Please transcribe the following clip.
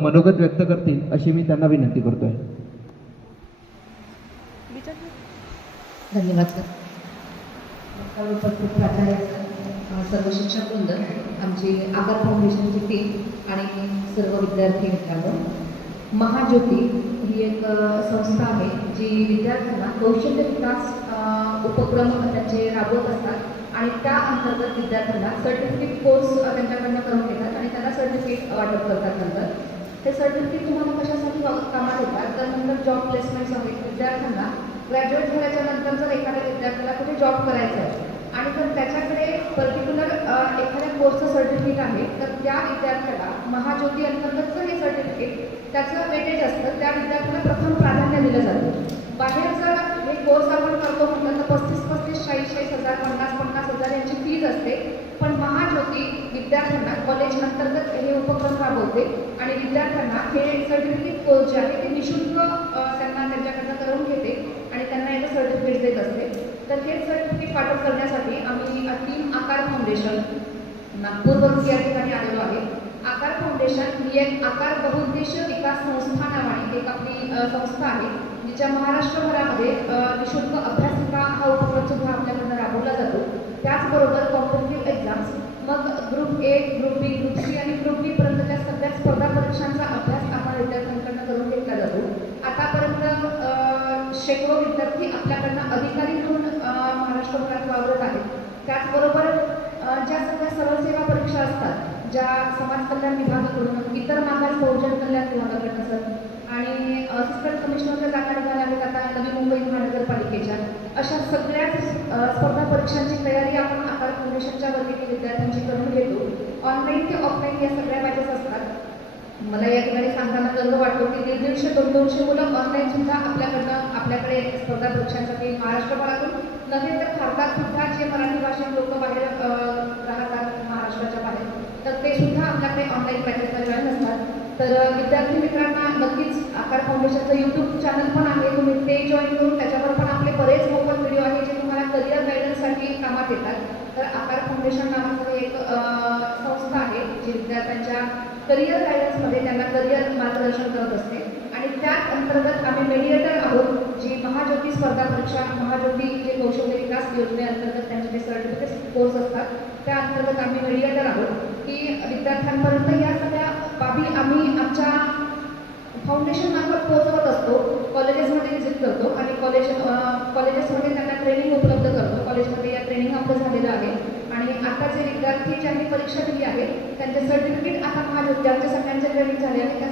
आपलं मनोगत व्यक्त करतील अशी मी त्यांना विनंती करतोय. धन्यवाद सर. उपस्थित प्राचार्य, सर्व शिक्षक वृंद, आमची आकार फाउंडेशनची टीम आणि सर्व विद्यार्थी मित्रांनो, महाज्योती ही एक संस्था आहे जी विद्यार्थ्यांना कौशल्य विकास उपक्रम त्यांचे राबवत असतात आणि त्या अंतर्गत विद्यार्थ्यांना सर्टिफिकेट कोर्स त्यांच्याकडनं करून घेतात आणि त्यांना सर्टिफिकेट वाटप करतात. नंतर ते सर्टिफिकेट तुम्हाला कशासाठी कामात येतात तर नंतर जॉब प्लेसमेंट्स आहेत. विद्यार्थ्यांना ग्रॅज्युएट झाल्याच्या नंतर जर एखाद्या विद्यार्थ्याला कुठे जॉब करायचा आहे आणि जर त्याच्याकडे पर्टिक्युलर एखाद्या कोर्सचं सर्टिफिकेट आहे तर त्या विद्यार्थ्याला महाज्योती अंतर्गतचं हे सर्टिफिकेट त्याचं वेटेज असतं, त्या विद्यार्थ्याला प्रथम प्राधान्य दिलं जातं. बाहेर जर हे कोर्स आपण करतो म्हटलं तर 35,000, 40,000, 50,000 यांची फीज असते. पण महाज्योती विद्यार्थ्यांना कॉलेज अंतर्गत हे उपक्रम राबवते आणि विद्यार्थ्यांना हे सर्टिफिकेट कोर्स जे आहे ते निःशुल्क त्यांना त्यांच्याकडनं करून घेते आणि त्यांना याचं सर्टिफिकेट देत असते. तर हे सर्टिफिकेट वाटप करण्यासाठी आम्ही टीम आकार फाउंडेशन नागपूरवरून या ठिकाणी आलेलो आहे. आकार फाउंडेशन ही एक आकार बहुउद्देशीय विकास संस्था नावाने एक आपली संस्था आहे जिच्या महाराष्ट्रभरामध्ये निःशुल्क अभ्यासिका हा उपक्रम सुद्धा आपल्याकडनं राबवला जातो. त्याचबरोबर कॉम्पिटिटिव्ह एक्झाम्स, मग group A, group B, group C आणि ग्रुप डी पर्यंतच्या सगळ्या स्पर्धा परीक्षांचा अभ्यास आपण विद्यार्थ्यांकडनं करून घेतला जातो. आतापर्यंत शेकडो विद्यार्थी आपल्याकडनं अधिकारी म्हणून महाराष्ट्रभरात वावरत आहेत. त्याचबरोबर ज्या सगळ्या सरळ सेवा परीक्षा असतात ज्या समाज कल्याण विभागाकडून, इतर मागास बहुजन कल्याण विभागाकडनं सर आणि असिस्टंट कमिशनरच्या जागा निघाल्या आहेत आता नवी मुंबई महानगरपालिकेच्या, अशा सगळ्याच स्पर्धा परीक्षांची तयारी आपण आकार फाउंडेशनच्या वतीने विद्यार्थ्यांची करून घेतो. ऑनलाईन ते ऑफलाईन या सगळ्या बॅचेस असतात. मला या ठिकाणी सांगताना गर्व वाटतो की 150-200 मुलं ऑनलाईन सुद्धा आपल्याकडे स्पर्धा परीक्षांसाठी महाराष्ट्रभरातून नव्हे तर भारतात सुद्धा जे मराठी भाषिक लोक बाहेर राहतात महाराष्ट्राच्या बाहेर तर ते सुद्धा आपल्याकडे ऑनलाईन बॅचेसला जॉईन असतात. तर विद्यार्थी मित्रांना नक्कीच आकार फाउंडेशनचं यूट्यूब चॅनल पण आहे, तुम्ही ते जॉईन करून त्याच्यावर पण आपले बरेच मोफत व्हिडिओ आहे जे तुम्हाला करिअर गायडन्ससाठी कामात येतात. तर आकार फाउंडेशन नावाचं एक संस्था आहे जी विद्यार्थ्यांच्या करिअर गायडन्समध्ये त्यांना करिअर मार्गदर्शन करत असते आणि त्याच अंतर्गत आम्ही मेडिएटर आहोत जी महाज्योती स्पर्धा परीक्षा, महाज्योती जे कौशल्य विकास योजनेअंतर्गत त्यांचे जे सर्टिफिकेट कोर्स असतात त्या अंतर्गत आम्ही मेडिएटर आहोत की विद्यार्थ्यांपर्यंत या सगळ्या बाबी आम्ही आमच्या फाउंडेशन मार्फत पोहोचवत असतो. कॉलेजेसमध्ये व्हिजिट करतो आणि कॉलेजेसमध्ये त्यांना ट्रेनिंग उपलब्ध करतो. कॉलेजमध्ये या ट्रेनिंग आपलं झालेलं आहे आणि आता जे विद्यार्थी ज्यांनी परीक्षा दिली आहे त्यांचे सर्टिफिकेट आता महाज्योती ज्यांचे सगळ्यांचे ट्रेनिंग झाले आहे